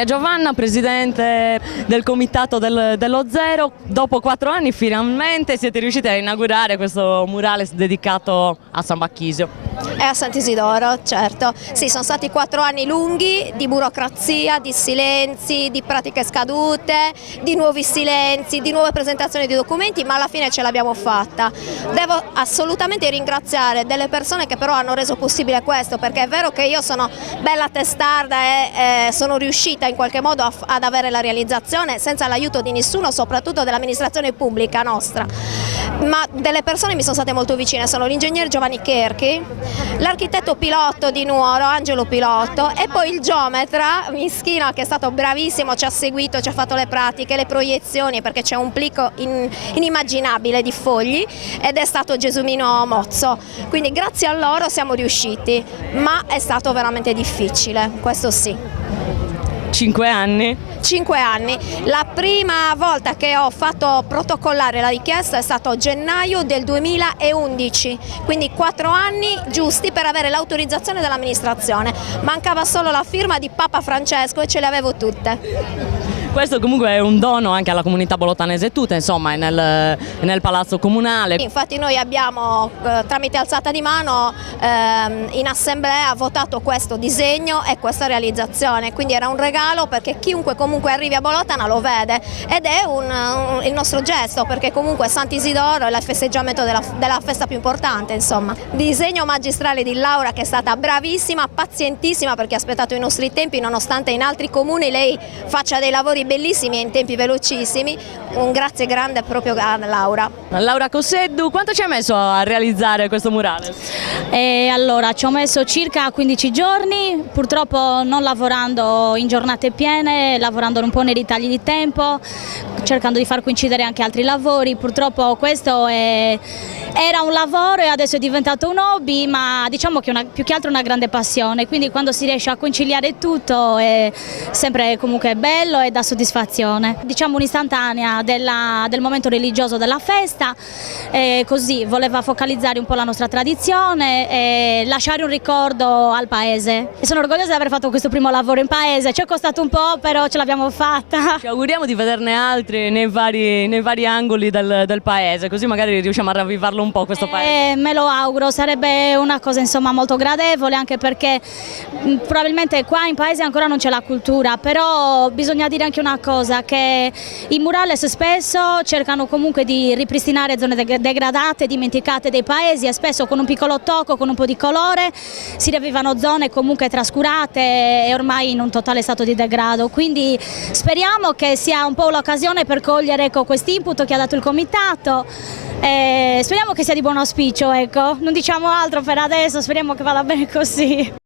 Maria Giovanna, presidente del comitato dello Zero. Dopo 4 anni finalmente siete riusciti a inaugurare questo murale dedicato a San Bacchisio. E a Sant'Isidoro, certo. Sì, sono stati 4 anni lunghi di burocrazia, di silenzi, di pratiche scadute, di nuovi silenzi, di nuove presentazioni di documenti, ma alla fine ce l'abbiamo fatta. Devo assolutamente ringraziare delle persone che però hanno reso possibile questo, perché è vero che io sono bella testarda e sono riuscita in qualche modo ad avere la realizzazione senza l'aiuto di nessuno, soprattutto dell'amministrazione pubblica nostra, ma delle persone mi sono state molto vicine. Sono l'ingegnere Giovanni Cherchi, l'architetto Pilotto di Nuoro, Angelo Pilotto, e poi il geometra Mischino, che è stato bravissimo, ci ha seguito, ci ha fatto le pratiche, le proiezioni, perché c'è un plico inimmaginabile di fogli, ed è stato Gesumino Mozzo. Quindi grazie a loro siamo riusciti, ma è stato veramente difficile, questo sì. 5 anni? 5 anni. La prima volta che ho fatto protocollare la richiesta è stato gennaio del 2011, quindi 4 anni giusti per avere l'autorizzazione dell'amministrazione. Mancava solo la firma di Papa Francesco e ce le avevo tutte. Questo comunque è un dono anche alla comunità bolotanese tutta, insomma, nel palazzo comunale. Infatti noi abbiamo tramite alzata di mano in assemblea votato questo disegno e questa realizzazione, quindi era un regalo perché chiunque comunque arrivi a Bolotana lo vede, ed è il nostro gesto, perché comunque Sant'Isidoro è il festeggiamento della festa più importante, insomma. Disegno magistrale di Laura, che è stata bravissima, pazientissima, perché ha aspettato i nostri tempi, nonostante in altri comuni lei faccia dei lavori bellissimi e in tempi velocissimi. Un grazie grande proprio a Laura. Laura Cosseddu, quanto ci hai messo a realizzare questo murale? Allora, ci ho messo circa 15 giorni, purtroppo non lavorando in giornate piene, lavorando un po' nei ritagli di tempo, cercando di far coincidere anche altri lavori. Purtroppo questo era un lavoro e adesso è diventato un hobby, ma diciamo che più che altro una grande passione, quindi quando si riesce a conciliare tutto è sempre comunque bello e dà soddisfazione. Diciamo un'istantanea del momento religioso della festa, così voleva focalizzare un po' la nostra tradizione e lasciare un ricordo al paese. E sono orgogliosa di aver fatto questo primo lavoro in paese, ci è costato un po', però ce l'abbiamo fatta. Ci auguriamo di vederne altri nei vari angoli del paese, così magari riusciamo a ravvivarlo un po' questo paese. Me lo auguro, sarebbe una cosa insomma molto gradevole, anche perché probabilmente qua in paese ancora non c'è la cultura, però bisogna dire anche una cosa, che i murales spesso cercano comunque di ripristinare zone degradate, dimenticate dei paesi, e spesso con un piccolo tocco, con un po' di colore si riavvivano zone comunque trascurate e ormai in un totale stato di degrado. Quindi speriamo che sia un po' l'occasione per cogliere, ecco, questo input che ha dato il comitato. Speriamo che sia di buon auspicio, ecco. Non diciamo altro per adesso, speriamo che vada bene così.